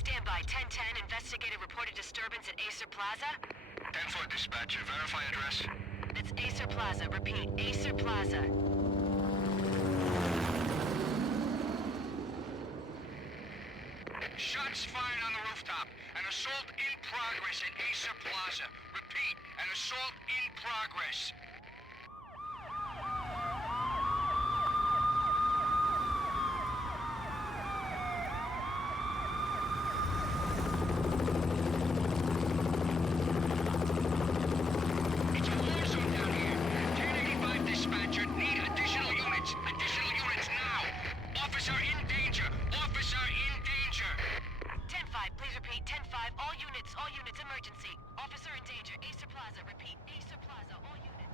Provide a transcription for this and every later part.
Stand by. 1010, investigated reported disturbance at Acer Plaza. 10-4 dispatcher, verify address. It's Acer Plaza. Repeat, Acer Plaza. Shots fired on the rooftop. An assault in progress at Acer Plaza. Repeat, an assault in progress. It's a war zone down here. 1085 dispatcher, need additional units. Additional units now. Officer in danger. Officer in danger. 10-5, please repeat. 10-5, all units, emergency. Officer in danger. Acer Plaza. Repeat, Acer Plaza, all units.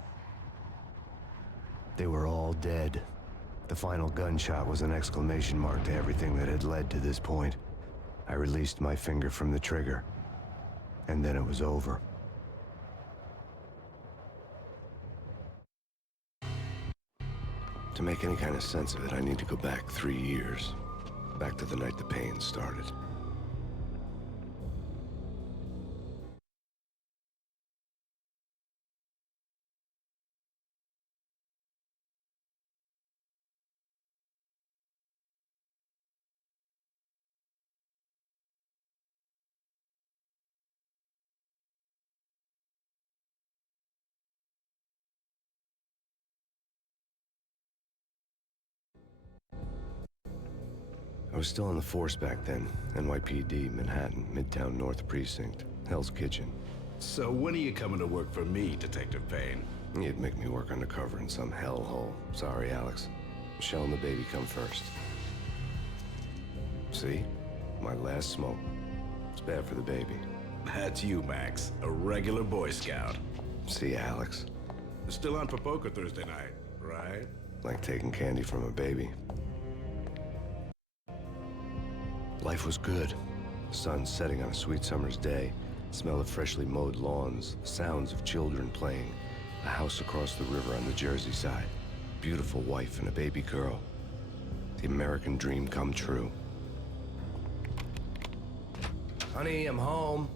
They were all dead. The final gunshot was an exclamation mark to everything that had led to this point. I released my finger from the trigger, and then it was over. To make any kind of sense of it, I need to go back 3 years. Back to the night the pain started. I was still on the force back then. NYPD, Manhattan, Midtown North Precinct, Hell's Kitchen. So when are you coming to work for me, Detective Payne? You'd make me work undercover in some hellhole. Sorry, Alex. Michelle and the baby come first. See? My last smoke. It's bad for the baby. That's you, Max. A regular Boy Scout. See, Alex? Still on for poker Thursday night, right? Like taking candy from a baby. Life was good. Sun setting on a sweet summer's day. Smell of freshly mowed lawns. Sounds of children playing. A house across the river on the Jersey side. Beautiful wife and a baby girl. The American dream come true. Honey, I'm home.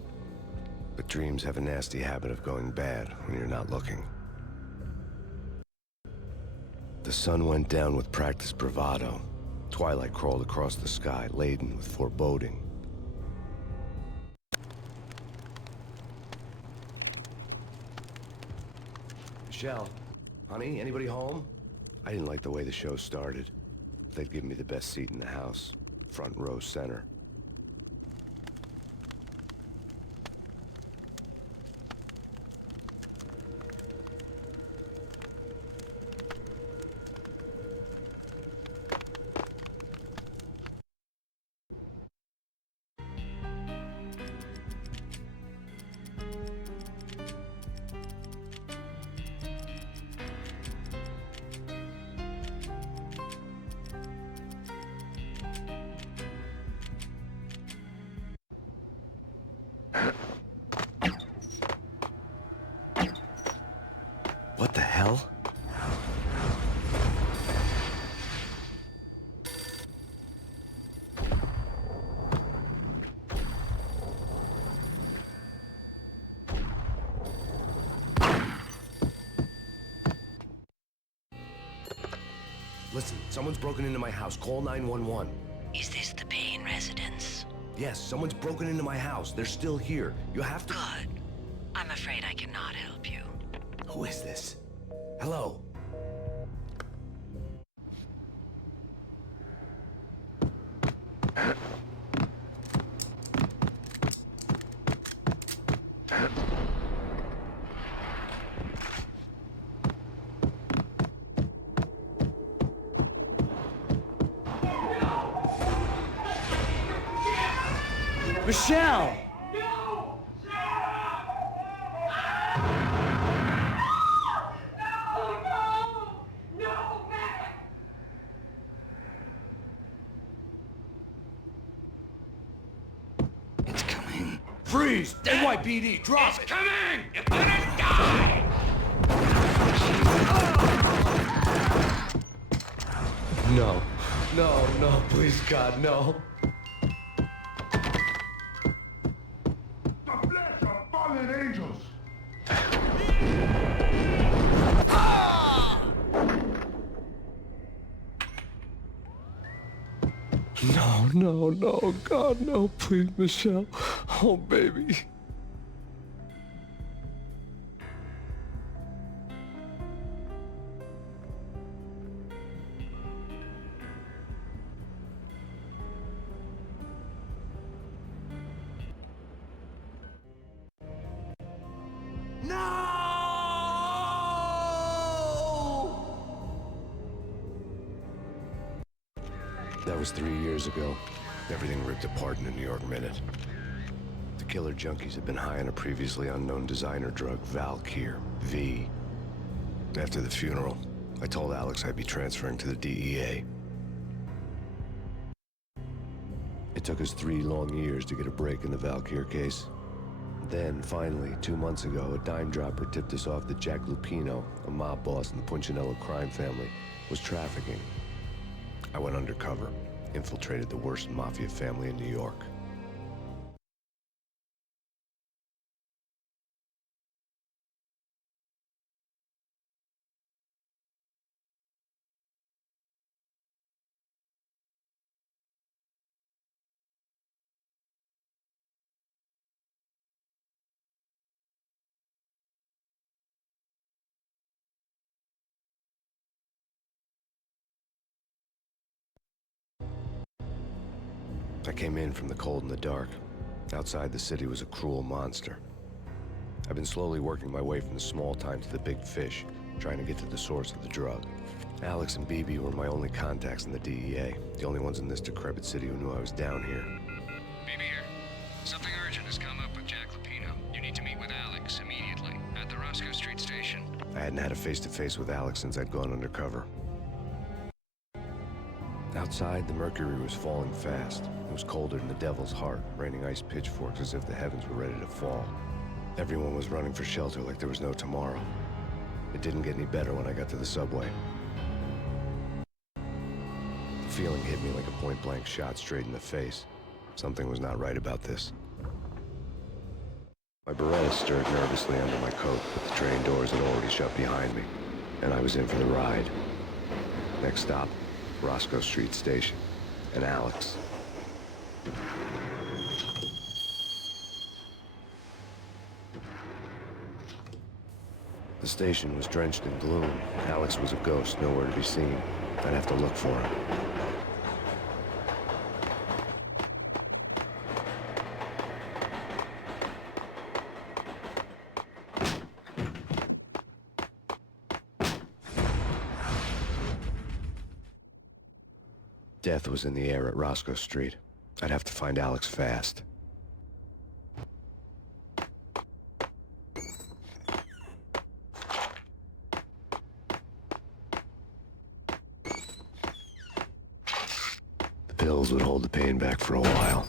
But dreams have a nasty habit of going bad when you're not looking. The sun went down with practiced bravado. Twilight crawled across the sky, laden with foreboding. Michelle, honey, anybody home? I didn't like the way the show started. They'd give me the best seat in the house, front row center. What the hell? Listen, someone's broken into my house. Call 911. Is this the Payne residence? Yes, someone's broken into my house. They're still here. You have to... Good. I'm afraid I cannot help you. Who is this? Hello? Michelle! It's coming. Freeze! NYPD, drop it! Coming! You're gonna die! No. No, no, please, God, no. angels! No, no, no, God, no, please, Michelle. Oh, baby. That was 3 years ago. Everything ripped apart in a New York minute. The killer junkies had been high on a previously unknown designer drug, Valkyr, V. After the funeral, I told Alex I'd be transferring to the DEA. It took us 3 long years to get a break in the Valkyr case. Then, finally, 2 months ago, a dime dropper tipped us off that Jack Lupino, a mob boss in the Punchinello crime family, was trafficking. I went undercover, infiltrated the worst mafia family in New York. I came in from the cold and the dark. Outside the city was a cruel monster. I've been slowly working my way from the small time to the big fish, trying to get to the source of the drug. Alex and BB were my only contacts in the DEA, the only ones in this decrepit city who knew I was down here. BB here. Something urgent has come up with Jack Lupino. You need to meet with Alex immediately at the Roscoe Street station. I hadn't had a face-to-face with Alex since I'd gone undercover. Outside, the mercury was falling fast. It was colder than the devil's heart, raining ice pitchforks as if the heavens were ready to fall. Everyone was running for shelter like there was no tomorrow. It didn't get any better when I got to the subway. The feeling hit me like a point-blank shot straight in the face. Something was not right about this. My Beretta stirred nervously under my coat, but the train doors had already shut behind me, and I was in for the ride. Next stop, Roscoe Street Station, and Alex. The station was drenched in gloom. Alex was a ghost, nowhere to be seen. I'd have to look for him. Death was in the air at Roscoe Street. I'd have to find Alex fast. The pills would hold the pain back for a while.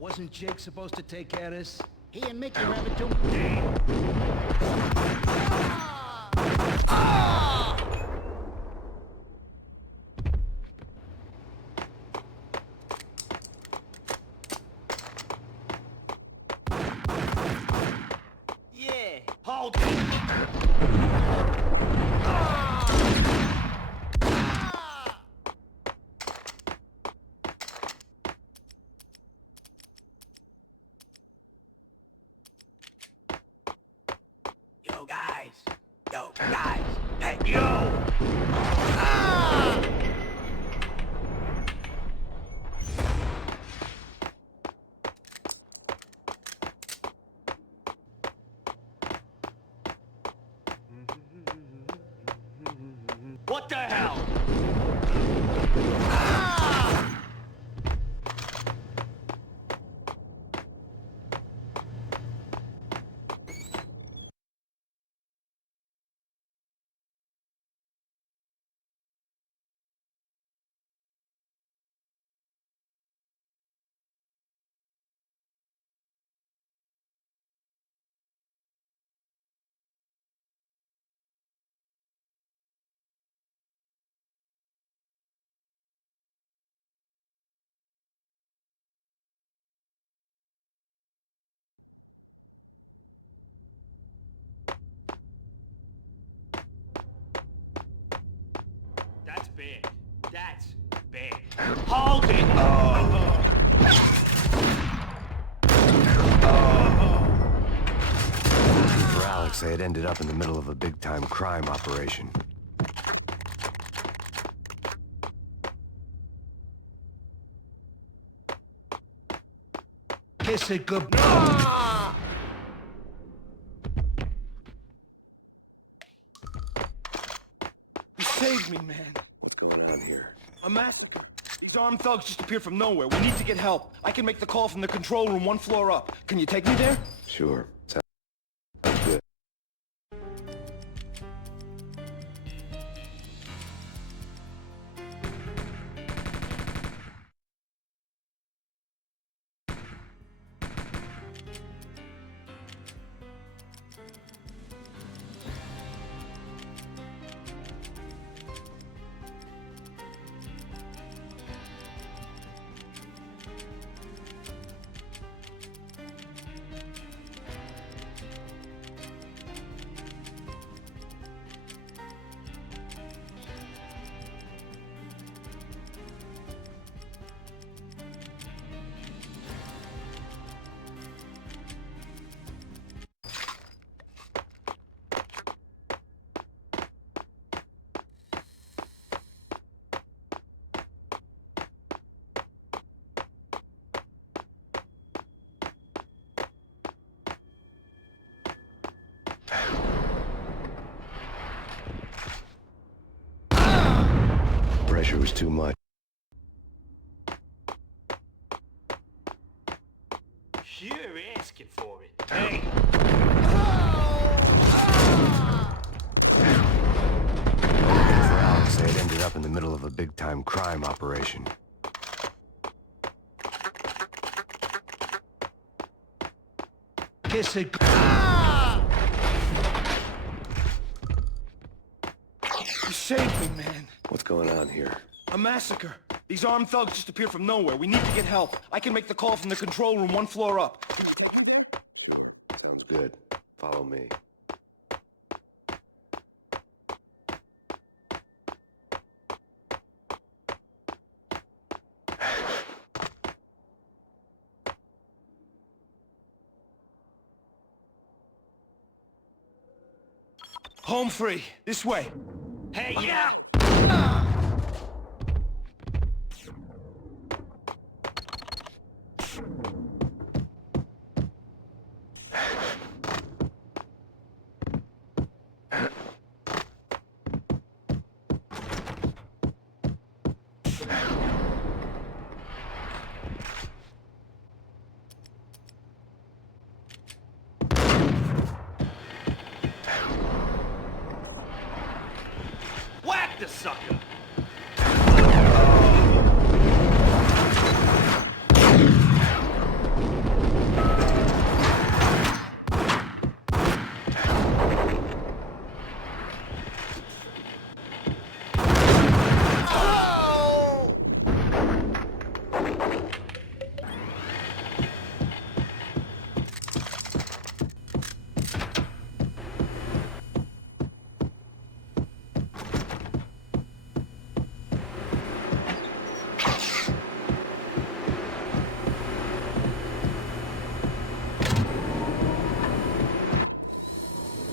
Wasn't Jake supposed to take care of this? He and Mickey have it too. Yeah, hold it. Yo, guys. Yo, guys. Hey, yo! What the hell? bad. That's bad. Hold it! Oh. For Alex, they had ended up in the middle of a big-time crime operation. Kiss it good. You saved me, man. What's going on here? A massacre. These armed thugs just appeared from nowhere. We need to get help. I can make the call from the control room 1 floor up. Can you take me there? Sure. Sounds good. Pressure was too much. You're asking for it. Hey! For Alex, they had ended up in the middle of a big-time crime operation. Kiss it. You saved me, man. What's going on here? A massacre. These armed thugs just appeared from nowhere. We need to get help. I can make the call from the control room 1 floor up. Can you take me there? Sure. Sounds good. Follow me. Home free. This way. Hey, yeah! Whack the sucker!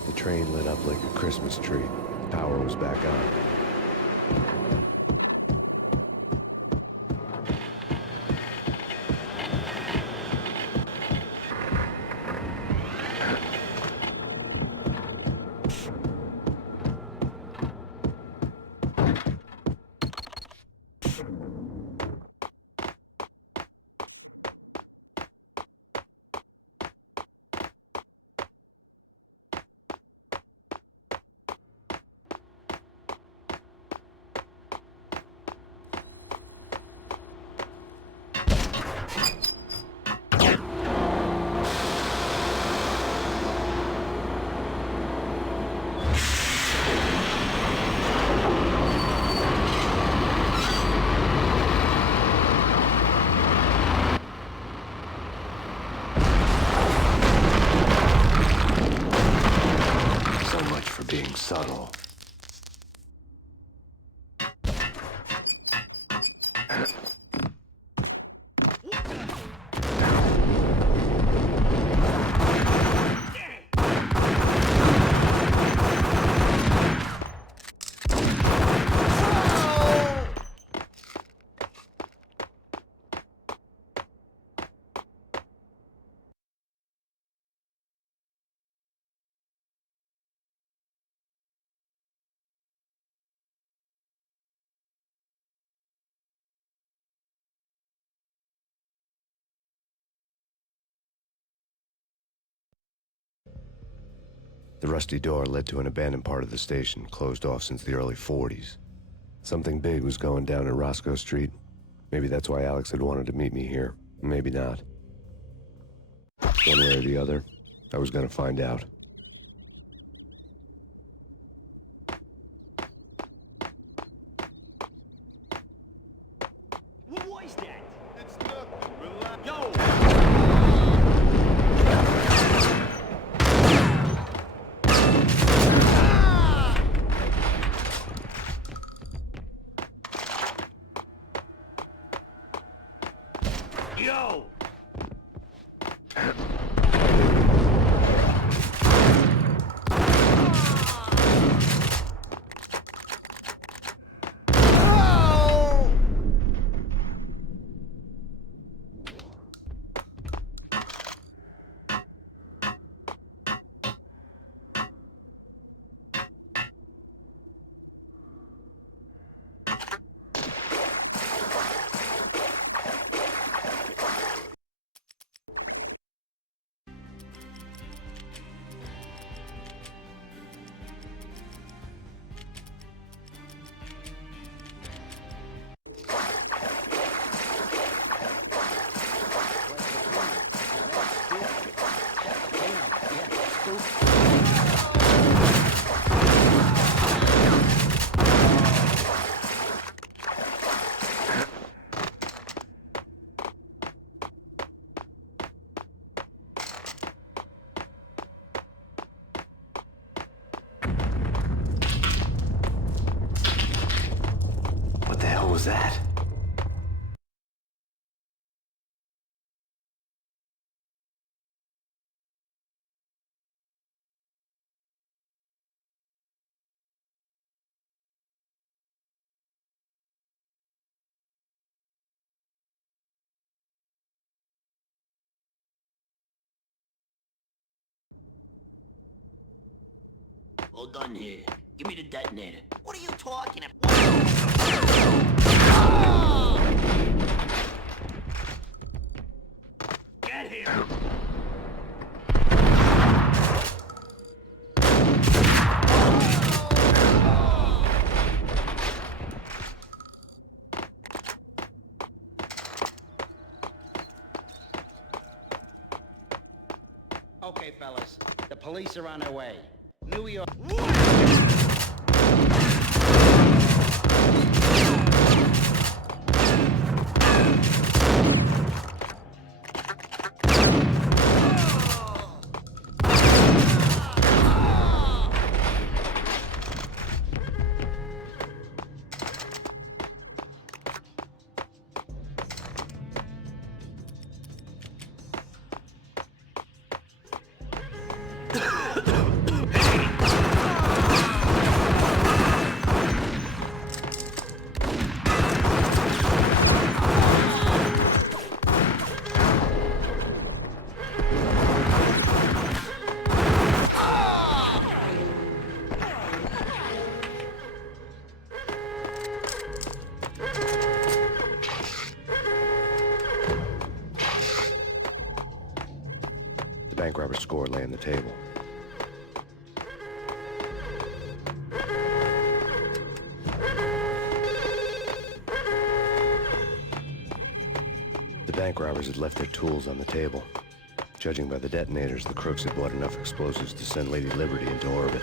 The train lit up like a Christmas tree. Power was back on. So much for being subtle. The rusty door led to an abandoned part of the station, closed off since the early 40s. Something big was going down at Roscoe Street. Maybe that's why Alex had wanted to meet me here. Maybe not. One way or the other, I was gonna find out. What was that? It's nothing. Relax. Yo! Yo! What the hell was that? All done here. Give me the detonator. What are you talking about? Get him! Okay, fellas. The police are on their way. New York. The bank robber's score lay on the table. The bank robbers had left their tools on the table. Judging by the detonators, the crooks had bought enough explosives to send Lady Liberty into orbit.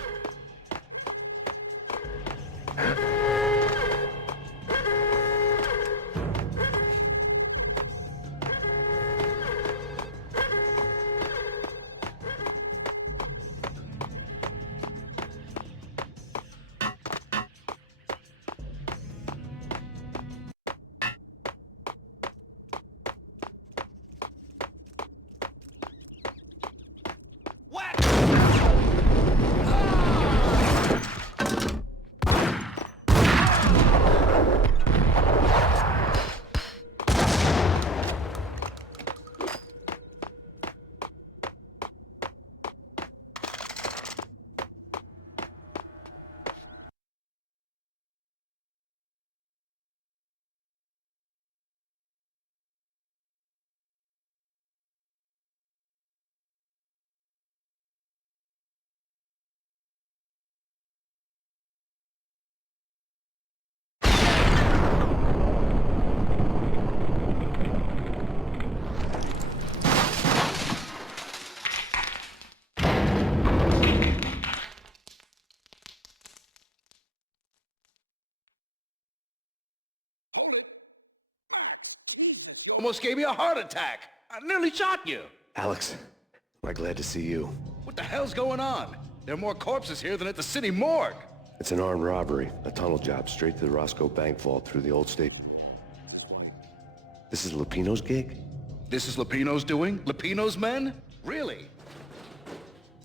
Jesus, you almost gave me a heart attack. I nearly shot you. Alex, am I glad to see you. What the hell's going on? There are more corpses here than at the city morgue. It's an armed robbery, a tunnel job straight to the Roscoe Bank vault through the old station. This is Lupino's gig? This is Lupino's doing? Lupino's men? Really?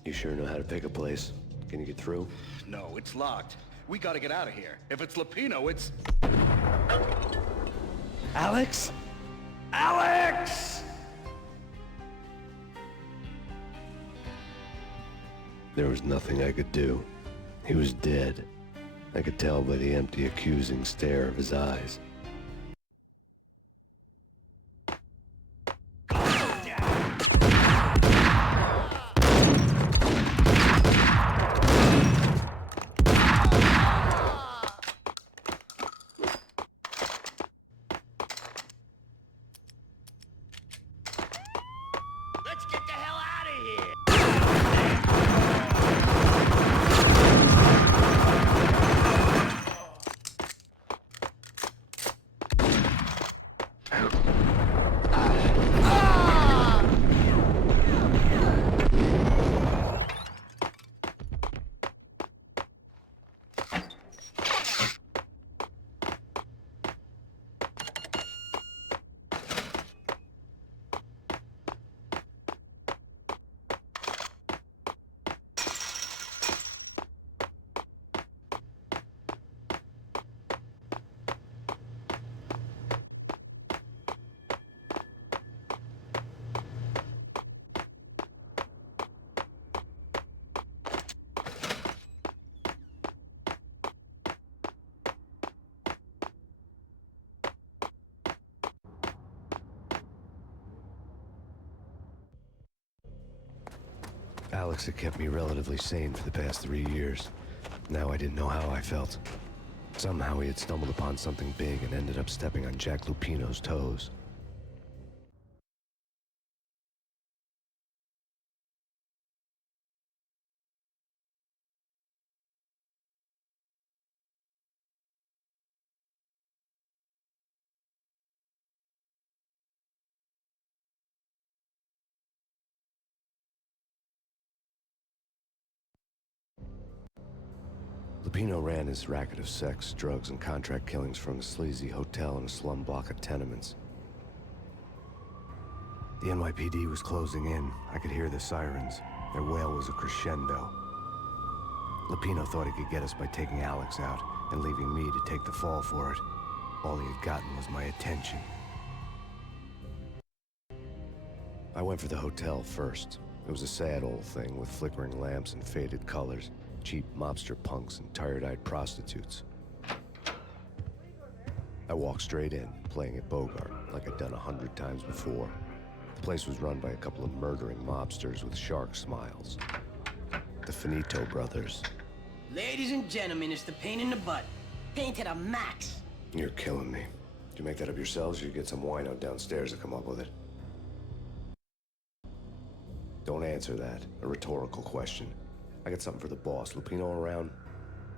You sure know how to pick a place. Can you get through? No, it's locked. We gotta get out of here. If it's Lupino, it's... Alex? Alex! There was nothing I could do. He was dead. I could tell by the empty, accusing stare of his eyes. Let's get the hell out of here! Alex had kept me relatively sane for the past 3 years. Now I didn't know how I felt. Somehow he had stumbled upon something big and ended up stepping on Jack Lupino's toes. Lupino ran his racket of sex, drugs, and contract killings from a sleazy hotel in a slum block of tenements. The NYPD was closing in. I could hear the sirens. Their wail was a crescendo. Lupino thought he could get us by taking Alex out and leaving me to take the fall for it. All he had gotten was my attention. I went for the hotel first. It was a sad old thing with flickering lamps and faded colors. Cheap mobster punks and tired-eyed prostitutes. I walked straight in, playing at Bogart, like I'd done 100 times before. The place was run by a couple of murdering mobsters with shark smiles. The Finito brothers. Ladies and gentlemen, it's the pain in the butt. Pain to the max. You're killing me. Did you make that up yourselves, or you get some wino downstairs to come up with it? Don't answer that. A rhetorical question. I got something for the boss. Lupino around?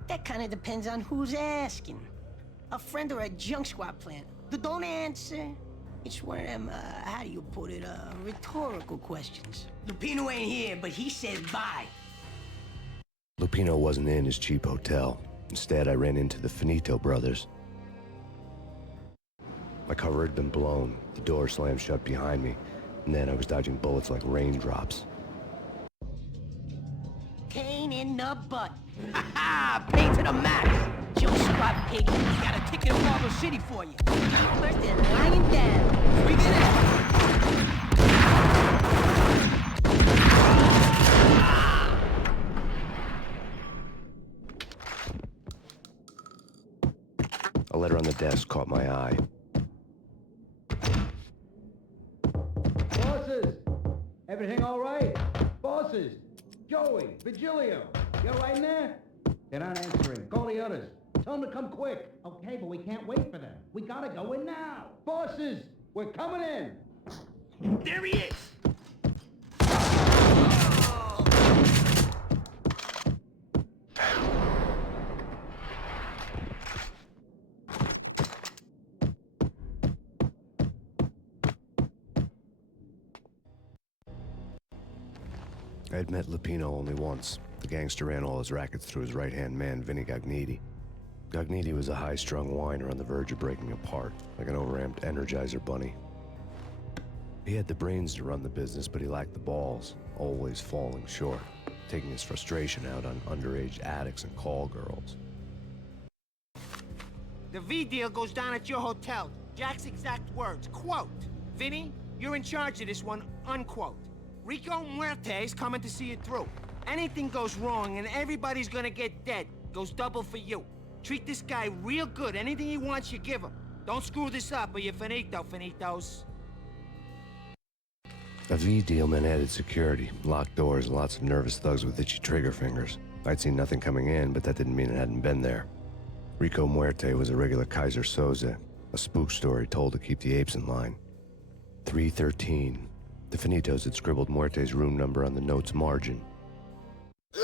That kind of depends on who's asking. A friend or a junk squad plant. Don't answer. It's one of them, how do you put it, rhetorical questions. Lupino ain't here, but he says bye. Lupino wasn't in his cheap hotel. Instead, I ran into the Finito brothers. My cover had been blown. The door slammed shut behind me. And then I was dodging bullets like raindrops. Pain in the butt. Ha! Pain to the max! Junk squad pig. Got a ticket to Marble City for you. First they're lying down. Breathe it in. A letter on the desk caught my eye. Bosses! Everything all right? Bosses! Joey! Vigilio! You all right in there? They're not answering. Call the others. Tell them to come quick. Okay, but we can't wait for them. We gotta go in now. Bosses! We're coming in! There he is! I had met Lupino only once. The gangster ran all his rackets through his right-hand man, Vinny Gagniti. Gagniti was a high-strung whiner on the verge of breaking apart, like an overamped Energizer bunny. He had the brains to run the business, but he lacked the balls, always falling short, taking his frustration out on underage addicts and call girls. The V deal goes down at your hotel. Jack's exact words, quote, "Vinny, you're in charge of this one," unquote. Rico Muerte's coming to see it through. Anything goes wrong and everybody's gonna get dead. Goes double for you. Treat this guy real good. Anything he wants, you give him. Don't screw this up or you're finito, finitos. A V deal meant added security, locked doors, and lots of nervous thugs with itchy trigger fingers. I'd seen nothing coming in, but that didn't mean it hadn't been there. Rico Muerte was a regular Kaiser Soze, a spook story told to keep the apes in line. 313. The Finitos had scribbled Muerte's room number on the note's margin. The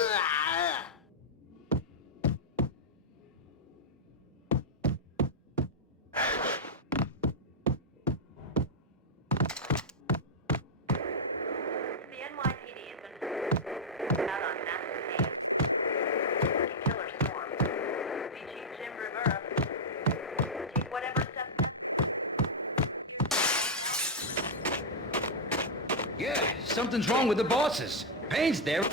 NYPD has been out on massive payne. Killer storm. VG Jim Rivera. Take whatever steps. Yeah, something's wrong with the bosses. Payne's there.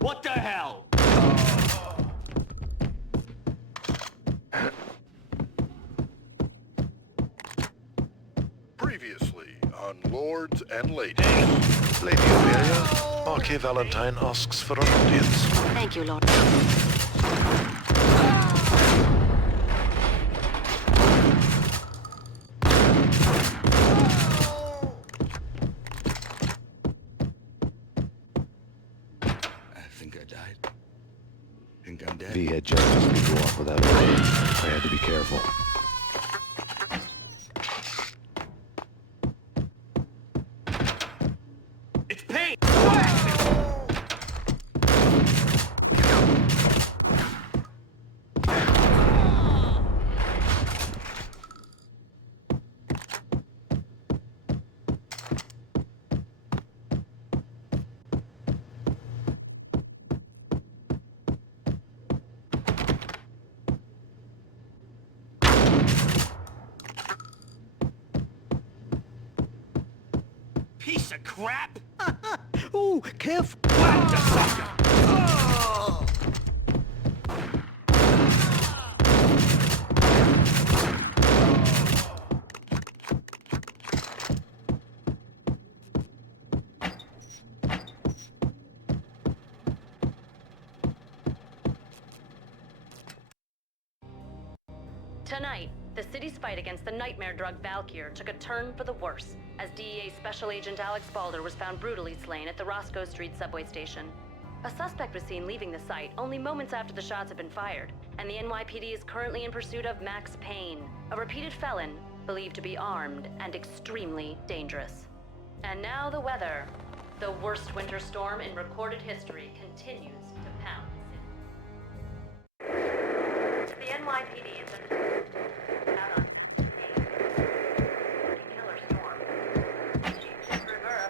What the hell? Previously on Lords and Ladies. Lady Amelia, Marquis Valentine asks for an audience. Thank you, Lord. I think I died. Think I'm dead. V had justice to go off without orders. I had to be careful. It's Payne! Piece of crap! Ooh, careful. Whack the sucker! Tonight, the city's fight against the nightmare drug Valkyr took a turn for the worse, as DEA Special Agent Alex Balder was found brutally slain at the Roscoe Street subway station. A suspect was seen leaving the site only moments after the shots had been fired, and the NYPD is currently in pursuit of Max Payne, a repeated felon believed to be armed and extremely dangerous. And now the weather. The worst winter storm in recorded history continues to pound the city. The NYPD has been out on killer storm. Chief Jim Rivera.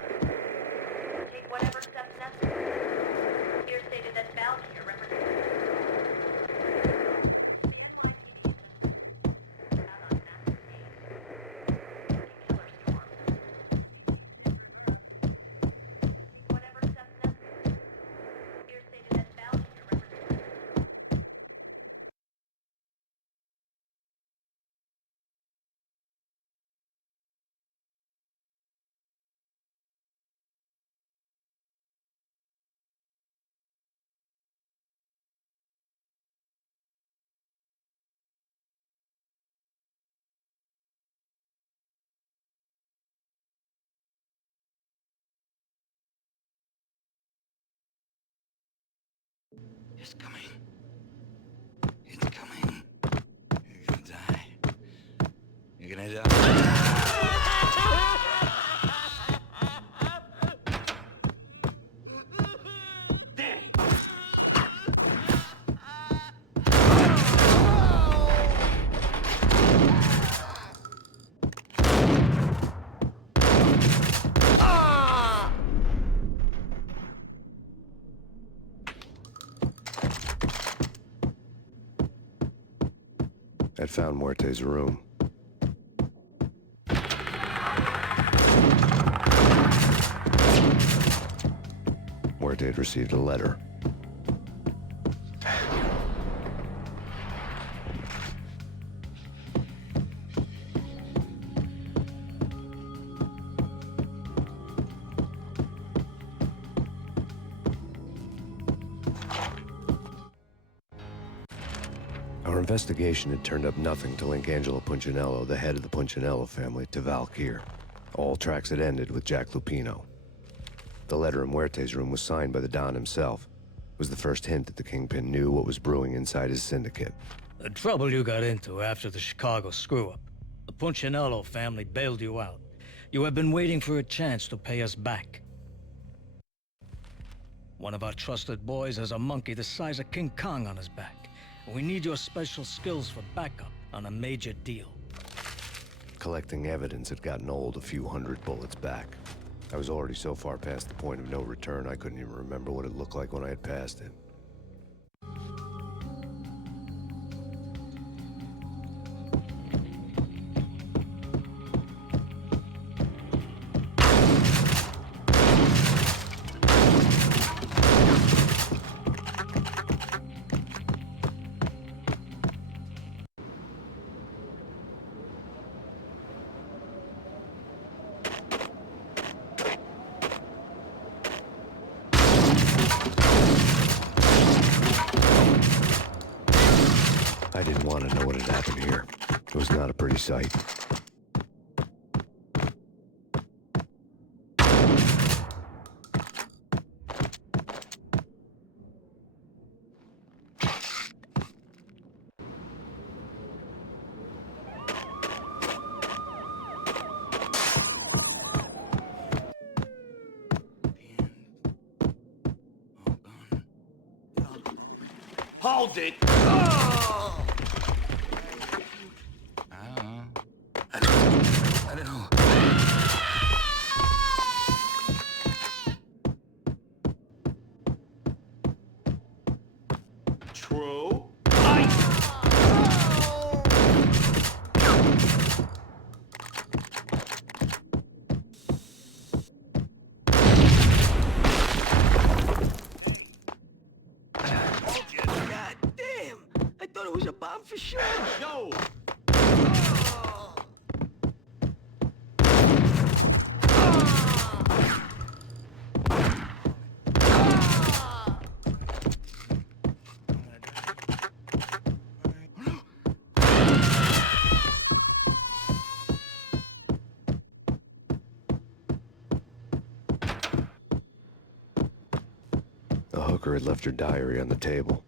Take whatever steps necessary. Here stated that Valkyr represents. Out on massive payne. Killer storm. Whatever steps necessary. Here stated It's coming. It's coming. You're gonna die. You're gonna die. I'd found Muerte's room. Muerte had received a letter. Our investigation had turned up nothing to link Angelo Punchinello, the head of the Punchinello family, to Valkyr. All tracks had ended with Jack Lupino. The letter in Muerte's room was signed by the Don himself. It was the first hint that the Kingpin knew what was brewing inside his syndicate. The trouble you got into after the Chicago screw-up. The Punchinello family bailed you out. You have been waiting for a chance to pay us back. One of our trusted boys has a monkey the size of King Kong on his back. We need your special skills for backup on a major deal. Collecting evidence had gotten old a few hundred bullets back. I was already so far past the point of no return, I couldn't even remember what it looked like when I had passed it. I didn't want to know what had happened here. It was not a pretty sight. Hold it! I don't know. True. God damn! I thought it was a bomb for sure. Yo! The hooker had left her diary on the table.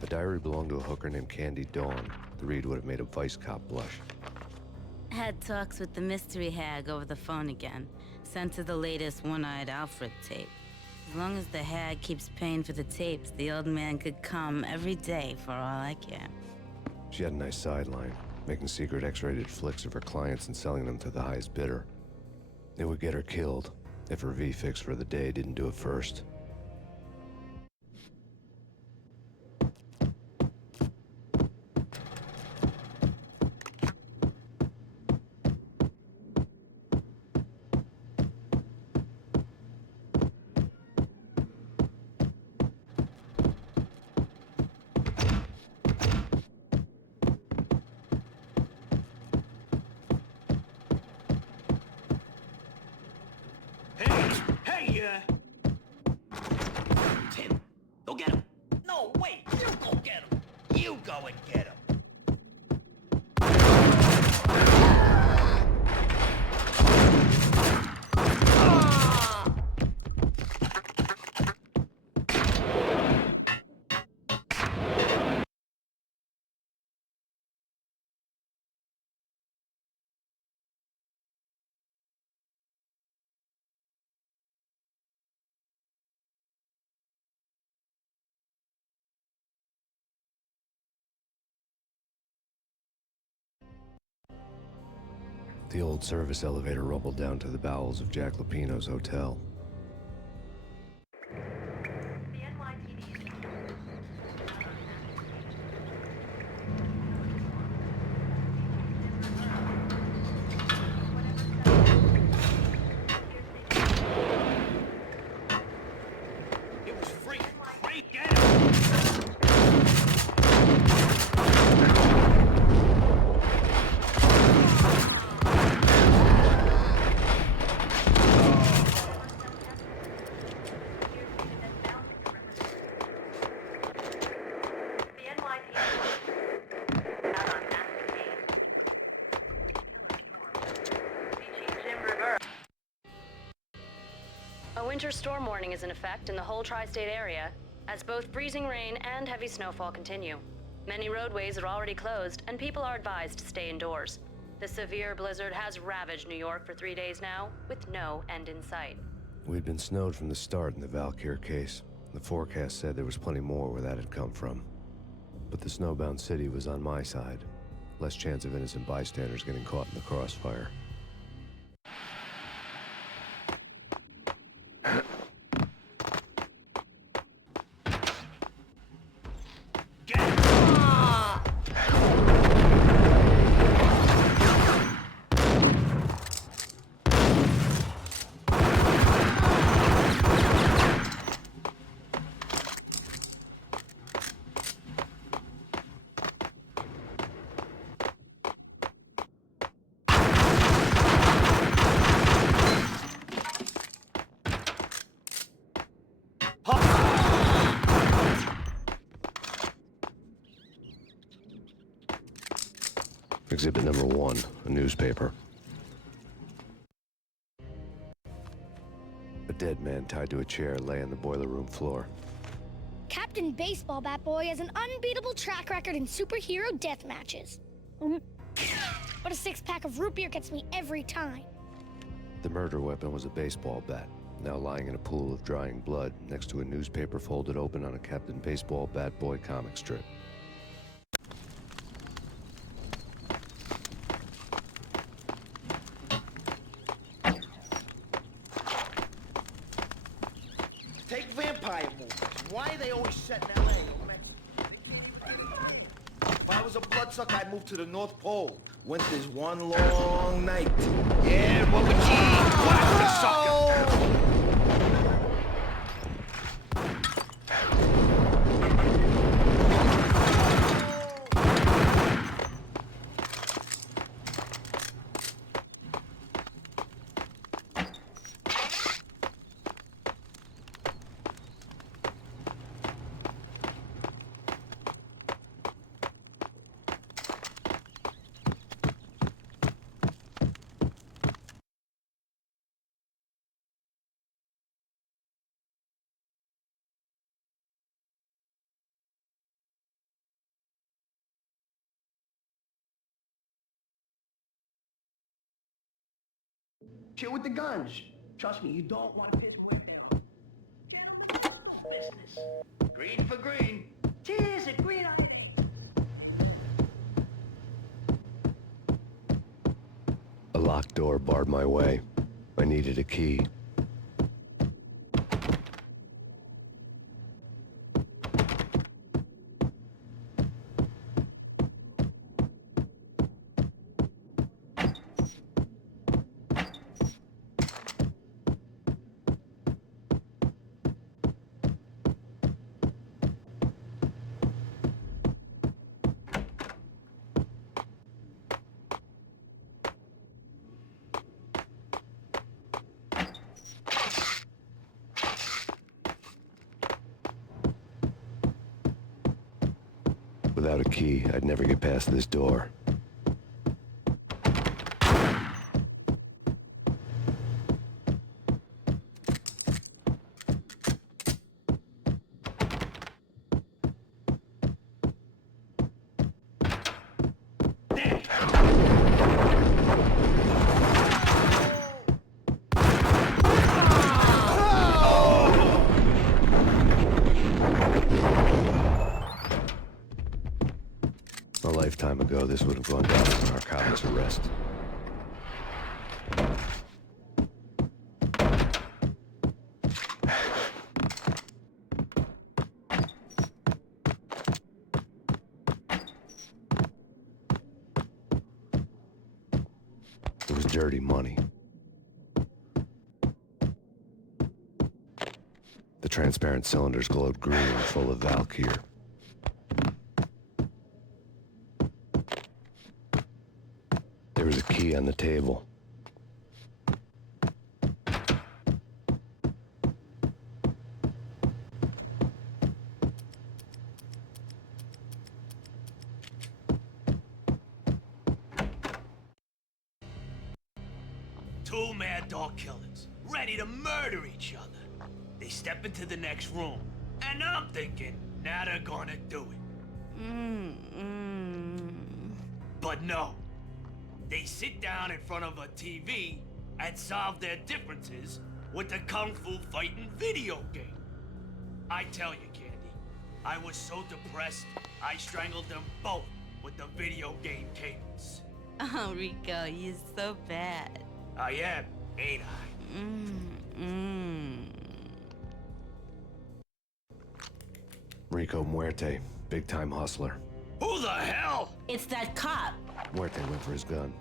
The diary belonged to a hooker named Candy Dawn. The read would have made a vice cop blush. Had talks with the mystery hag over the phone again. Sent her the latest One-Eyed Alfred tape. As long as the hag keeps paying for the tapes, the old man could come every day for all I care. She had a nice sideline, making secret X-rated flicks of her clients and selling them to the highest bidder. It would get her killed if her V-fix for the day didn't do it first. Tim, go get him. No, wait, you go get him. You go and get him. The old service elevator rumbled down to the bowels of Jack Lupino's hotel. It was free. Great, get it! A winter storm warning is in effect in the whole tri-state area, as both freezing rain and heavy snowfall continue. Many roadways are already closed, and people are advised to stay indoors. The severe blizzard has ravaged New York for 3 days now, with no end in sight. We'd been snowed from the start in the Valkyr case. The forecast said there was plenty more where that had come from. But the snowbound city was on my side. Less chance of innocent bystanders getting caught in the crossfire. Exhibit number 1, a newspaper. A dead man tied to a chair lay on the boiler room floor. Captain Baseball Bat Boy has an unbeatable track record in superhero death matches. But a 6-pack of root beer gets me every time. The murder weapon was a baseball bat, now lying in a pool of drying blood next to a newspaper folded open on a Captain Baseball Bat Boy comic strip. Take vampire movies. Why are they always set in L.A. or Mexico? If I was a bloodsucker, I'd move to the North Pole. Winter's one long night. Yeah, what would you eat? Watch the sucker! Chill with the guns. Trust me, you don't want to piss Muerte off. Gentlemen, business. Green for green. Cheers, a green on it. A locked door barred my way. I needed a key. Without a key, I'd never get past this door. A lifetime ago, this would have dirty money. The transparent cylinders glowed green and full of Valkyr. There was a key on the table. Two mad dog killers, ready to murder each other. They step into the next room, and I'm thinking, now they're gonna do it. But no. They sit down in front of a TV and solve their differences with the Kung Fu fighting video game. I tell you, Candy, I was so depressed, I strangled them both with the video game cables. Oh, Rico, you're so bad. I am, ain't I? Rico Muerte, big-time hustler. Who the hell? It's that cop. Muerte went for his gun.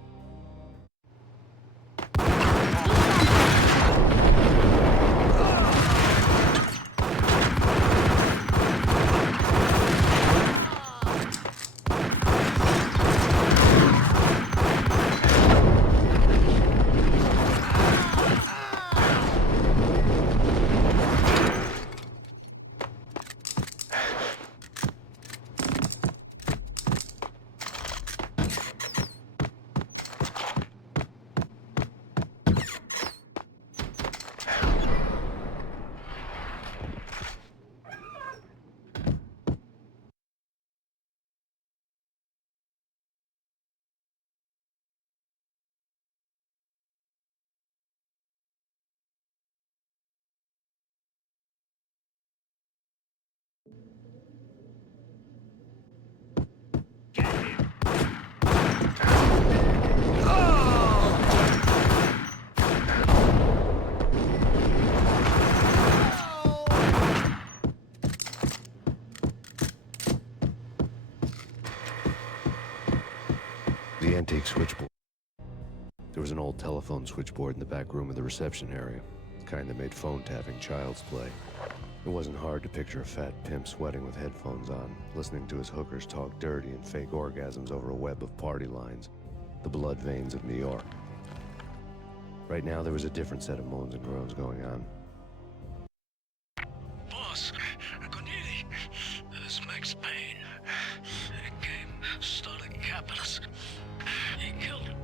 The antique switchboard. There was an old telephone switchboard in the back room of the reception area, the kind that made phone tapping child's play. It wasn't hard to picture a fat pimp sweating with headphones on, listening to his hookers talk dirty and fake orgasms over a web of party lines, the blood veins of New York. Right now, there was a different set of moans and groans going on. Boss, Cornelia, this is Max Payne. He came, started capping us. He killed him.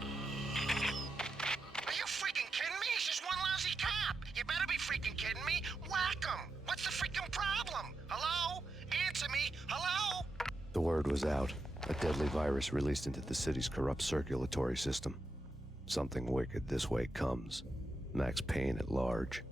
Are you freaking kidding me? He's just one lousy cop. You better be freaking kidding me. Whack him. What's the freaking problem? Hello? Answer me. Hello? The word was out. A deadly virus released into the city's corrupt circulatory system. Something wicked this way comes. Max Payne at large.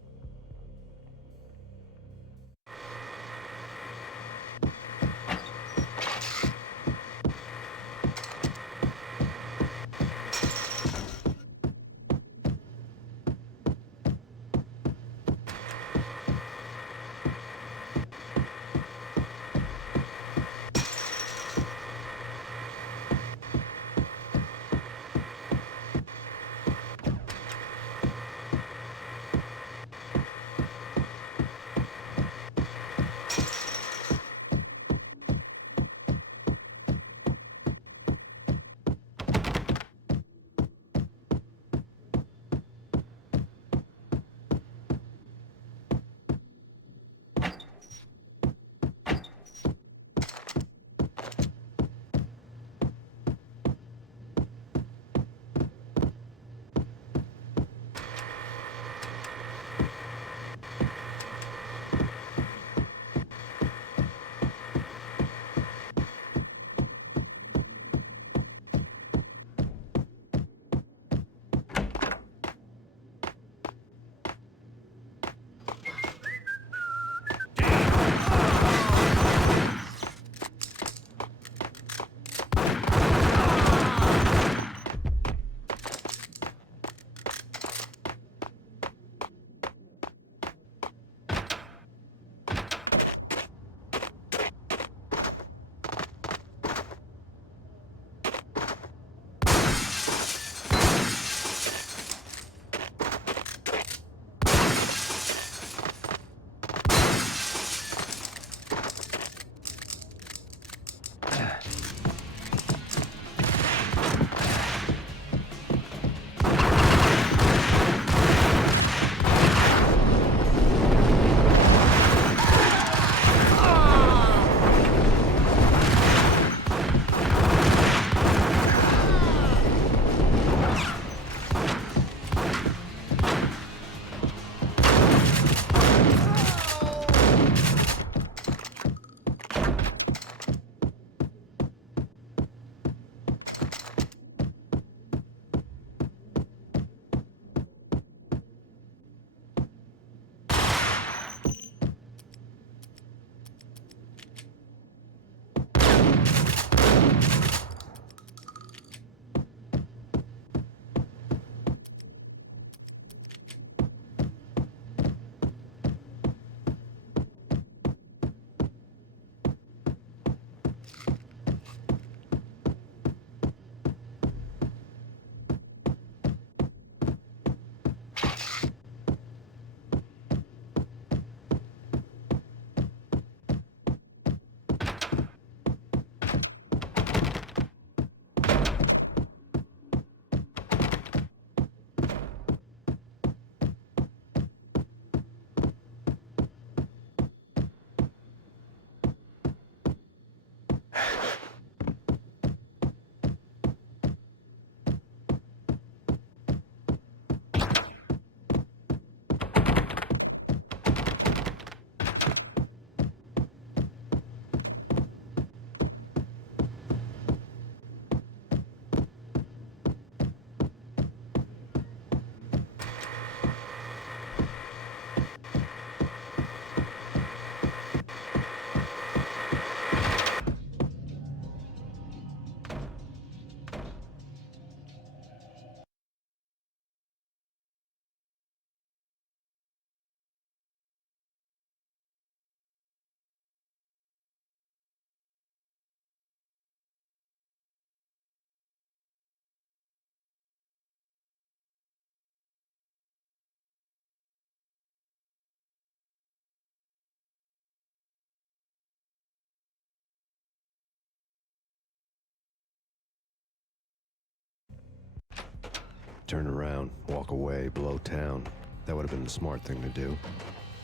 turn around, walk away, blow town. That would have been the smart thing to do.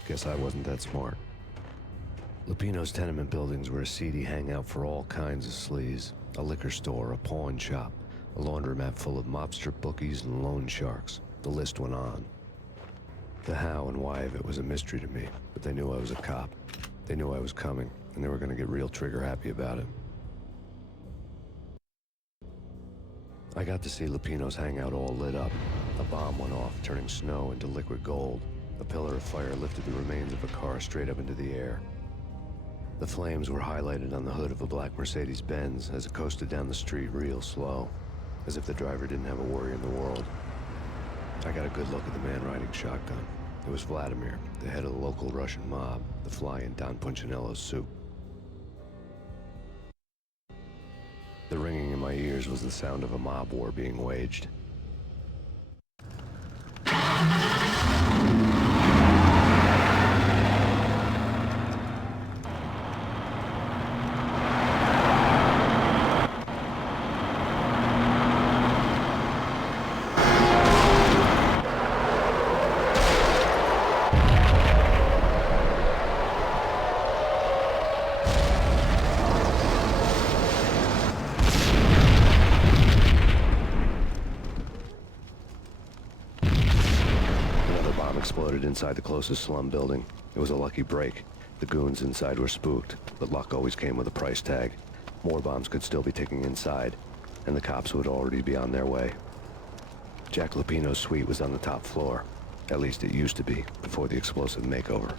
Guess I wasn't that smart. Lupino's tenement buildings were a seedy hangout for all kinds of sleaze. A liquor store, a pawn shop, a laundromat full of mobster bookies and loan sharks. The list went on. The how and why of it was a mystery to me, but they knew I was a cop. They knew I was coming, and they were gonna get real trigger-happy about it. I got to see Lupino's hangout all lit up. A bomb went off, turning snow into liquid gold. A pillar of fire lifted the remains of a car straight up into the air. The flames were highlighted on the hood of a black Mercedes-Benz as it coasted down the street real slow, as if the driver didn't have a worry in the world. I got a good look at the man riding shotgun. It was Vladimir, the head of the local Russian mob, the fly in Don Punchinello's soup. The ringing in my ears was the sound of a mob war being waged. Exploded inside the closest slum building. It was a lucky break. The goons inside were spooked, but luck always came with a price tag. More bombs could still be ticking inside, and the cops would already be on their way. Jack Lupino's suite was on the top floor. At least it used to be, before the explosive makeover.